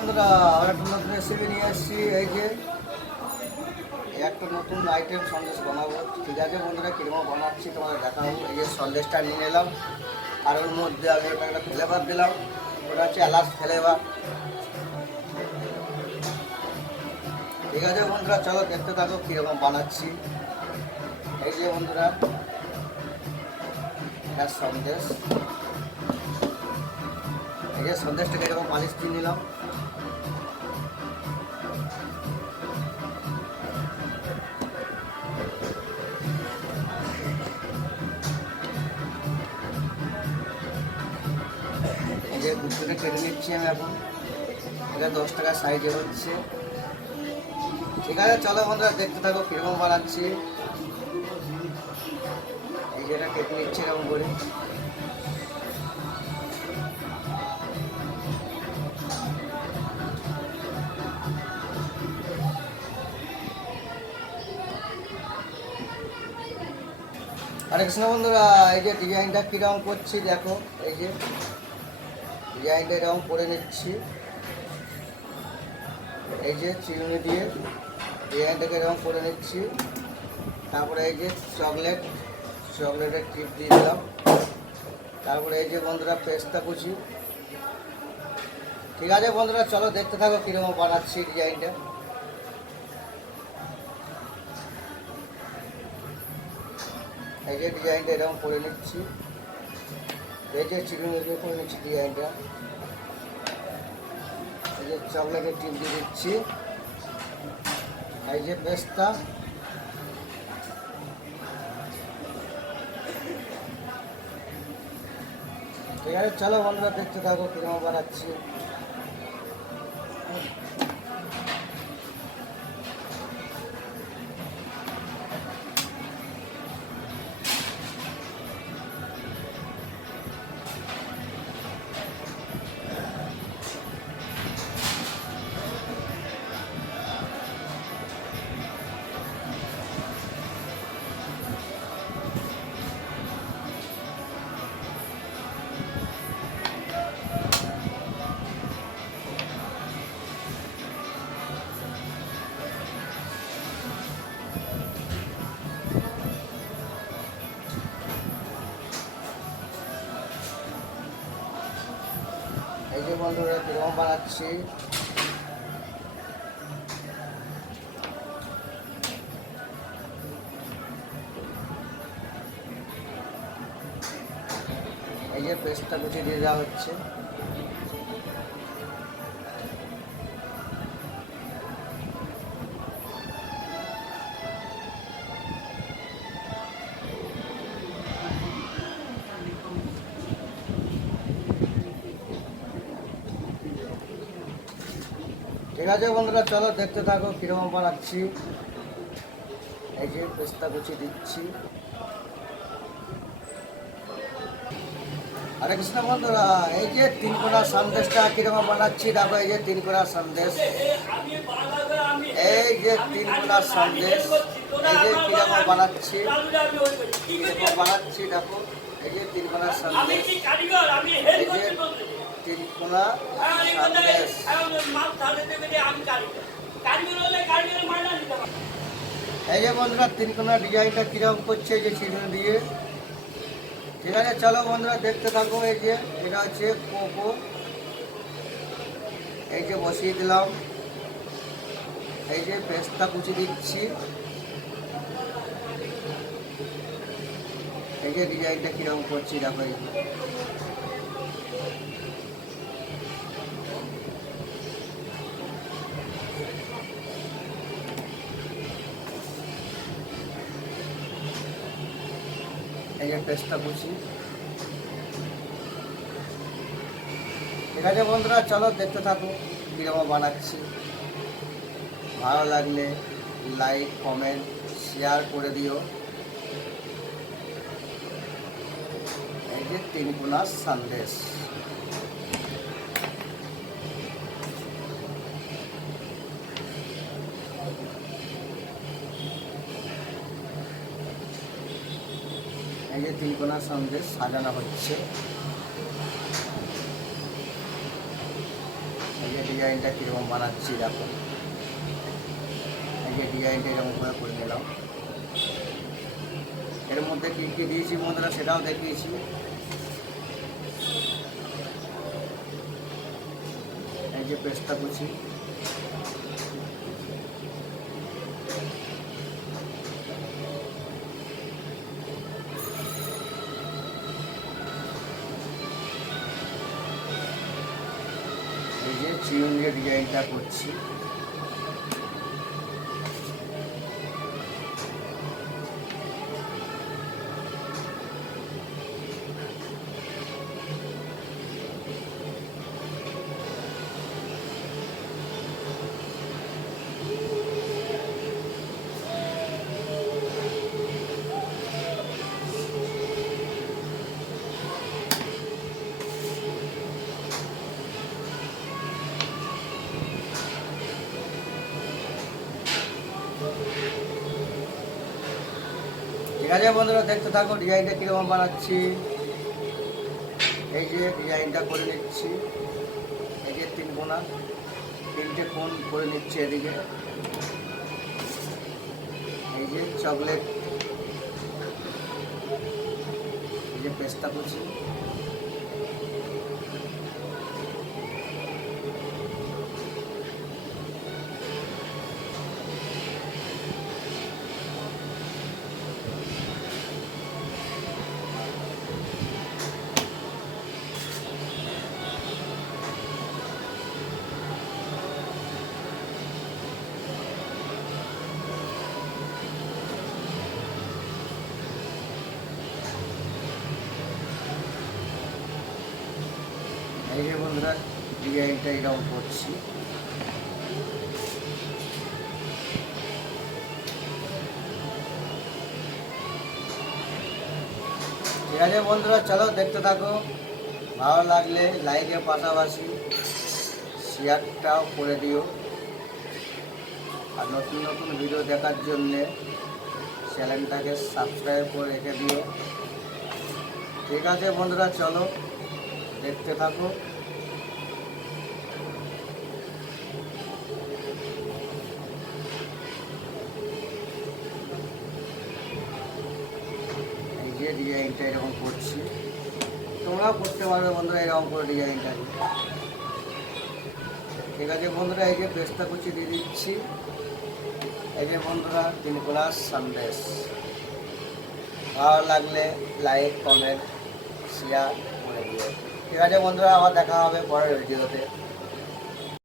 বন্ধুরা, আমরা একটা নতুন রেসিপি নিয়ে এসেছি। এই যে একটা নতুন আইটেম সন্দেশ বানাবো। ঠিক আছে বন্ধুরা, কীরকম বানাচ্ছি তোমাদের দেখাবো। এই যে সন্দেশটা নিয়ে নিলাম, আর ওর মধ্যে আমি ওটা একটা ফ্লেভার দিলাম, ওটা হচ্ছে এলাচ ফ্লেভার। ঠিক আছে বন্ধুরা, চলো দেখতে থাকো কীরকম বানাচ্ছি। এই যে বন্ধুরা, এটা সন্দেশ। এই যে সন্দেশটাকে এরকম পালিশ দিয়ে নিলাম। এই যে দুধটা কেটে নিচ্ছি আমি এখন। এটা 10 টাকা সাইজে হচ্ছে। ঠিক আছে চলো বন্ধুরা, দেখতে থাকো কীরকম বানাচ্ছি। এই যে এটা কেটে নিচ্ছি এরকম করে। আরে কৃষ্ণ বন্ধুরা, এই যে ডিজাইনটা কীরকম করছি দেখো। এই যে ডিজাইনটা এরকম করে নিচ্ছি। এই যে চিরুনি দিয়ে ডিজাইনটাকে এরকম করে নিচ্ছি। তারপরে এই যে চকলেটের টিপ দিয়ে দিলাম। তারপরে এই যে বন্ধুরা পেস্তা কুচি। ঠিক আছে বন্ধুরা, চলো দেখতে থাকো কীরকম বানাচ্ছি ডিজাইনটা। এই যে ডিজাইনটা এরকম করে নিচ্ছি। এই যে চিরুনি দিয়ে করে নিচ্ছি ডিজাইনটা। এই যে চকলেটের টিপ দিয়ে দিচ্ছি। এই যে পেস্তা। ঠিক আছে চলো বন্ধুরা, দেখতে থাকো কীরকম বানাচ্ছি। এই যে বন্ধুরা কীরকম বানাচ্ছি। এই যে পেস্টটা কুচি দিয়ে দেওয়া হচ্ছে। ঠিক আছে বন্ধুরা, চলো দেখতে থাকো কীরকম বানাচ্ছি। এই যে পেস্তা কুচি দিচ্ছি। আরে কৃষ্ণ বন্ধুরা, এই যে 3 কোণা সন্দেশটা কীরকম বানাচ্ছি দেখো। এই যে 3 কোণা সন্দেশ। এই যে 3 কোণা সন্দেশ। এই যে কীরকম বানাচ্ছি দেখো। এই যে 3 কোণা সন্দেশ। এই যে 3 কোণা সন্দেশ। এই যে বন্ধুরা 3 কোণা ডিজাইনটা কীরকম করছে এই যে চিরুনি দিয়ে। ঠিক আছে চলো বন্ধুরা, দেখতে থাকো। এই যে এটা হচ্ছে কোকো। এই যে বসিয়ে দিলাম। এই যে পেস্তা কুচি দিচ্ছি। এই যে ডিজাইনটা কীরকম করছি দেখো। এই যে পেস্তা কুচি। ঠিক আছে বন্ধুরা, চলো দেখতে থাকো কীরকম বানাচ্ছি। ভালো লাগলে লাইক কমেন্ট শেয়ার করে দিও। এই যে 3 কোণা সন্দেশ। এই যে 3 কোণা সন্দেশ সাজানো হচ্ছে। এই যে ডিজাইনটা কীরকম বানাচ্ছি দেখো। এই যে ডিজাইনটা এরকম করে নিলাম। এর মধ্যে কী কী দিয়েছি বন্ধুরা সেটাও দেখিয়েছি। এই যে পেস্তা কুচি, এই যে চিউন দিয়ে ডিজাইনটা করছি। ঠিক আছে বন্ধুরা, দেখতে থাকো ডিজাইনটা কীরকম বানাচ্ছি। এই যে ডিজাইনটা করে নিচ্ছি। এই যে 3 কোণা, 3টে কোণ করে নিচ্ছি এদিকে। এই যে চকলেট, এই যে পেস্তা কুচি, এই যে বন্ধুরা ডিজাইনটা এরকম করছি। ঠিক আছে বন্ধুরা, চলো দেখতে থাকো। ভালো লাগলে লাইকের পাশাপাশি শেয়ারটাও করে দিও, আর নতুন নতুন ভিডিও দেখার জন্যে চ্যানেলটাকে সাবস্ক্রাইব করে রেখে দিও। ঠিক আছে বন্ধুরা, চলো দেখতে থাকো। এই যে ডিজাইনটা এরকম করছি, তোমরাও করতে পারবে বন্ধুরা এরকম করে ডিজাইনটা। ঠিক আছে বন্ধুরা, এই যে পেস্তা কুচি দিয়ে দিচ্ছি। এই যে বন্ধুরা 3 গ্লাস সন্দেশ। ভালো লাগলে লাইক, কমেন্ট, শেয়ার করে দিও। ঠিক আছে বন্ধুরা, আবার দেখা হবে পরের ভিডিওতে।